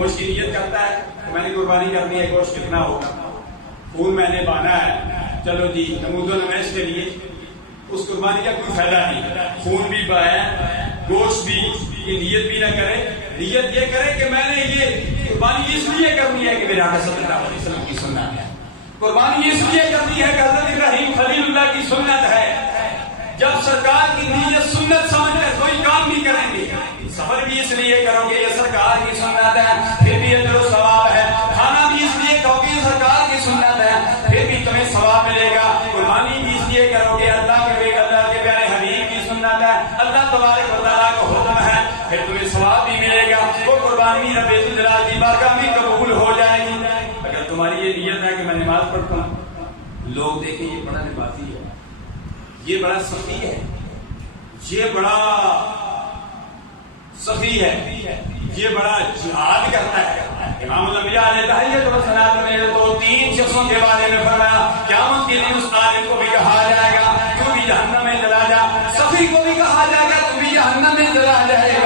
گوشت کی نیت کرتا ہے کہ میں نے قربانی کرنی ہے، گوشت کتنا ہوگا، خون میں نے بانا ہے، چلو جی نمود و نمائش کے لیے اس قربانی کا کوئی فائدہ نہیں، خون بھی بہایا گوشت بھی، یہ نیت بھی نہ کرے، نیت یہ کرے کہ میں نے یہ قربانی اس لیے کرنی ہے کہ میرے آقا صلی اللہ علیہ وسلم کی سنت ہے، قربانی اس لیے کرنی ہے کہ حضرت ابراہیم خلیل اللہ کی سنت ہے۔ جب سرکار کی نیت سنت سمجھ کر کوئی کام نہیں کریں گے، سفر بھی اس لیے کرو گے یہ سرکار کی سنت ہے، پھر بھی اجر و ثواب ہے، کھانا بھی اس لیے کہو گے یہ سرکار کی سنت ہے، پھر بھی تمہیں ثواب ملے گا، قربانی بھی اس لیے کرو گے اللہ کے پیارے حبیب کی سنت ہے، اللہ تبارک و تعالیٰ کا حکم ہے، پھر تمہیں ثواب بھی ملے گا، وہ قربانی رب الجلال کی بارگاہ میں قبول ہو جائے گی۔ اگر تمہاری یہ نیت ہے کہ میں نماز پڑھتا ہوں، لوگ دیکھیں یہ بڑا نمازی ہے، یہ بڑا سخی ہے، یہ بڑا سخی ہے، یہ بڑا جہاد کرتا ہے۔ امام الانبیاء نے تحیت و صلاۃ میں تو تین شخصوں کے بارے میں فرمایا قیامت کے دن اس عالم کو بھی کہا جائے گا تو بھی جہنم میں چلا جا، سخی کو بھی کہا جائے گا تو بھی جہنم میں چلا جائے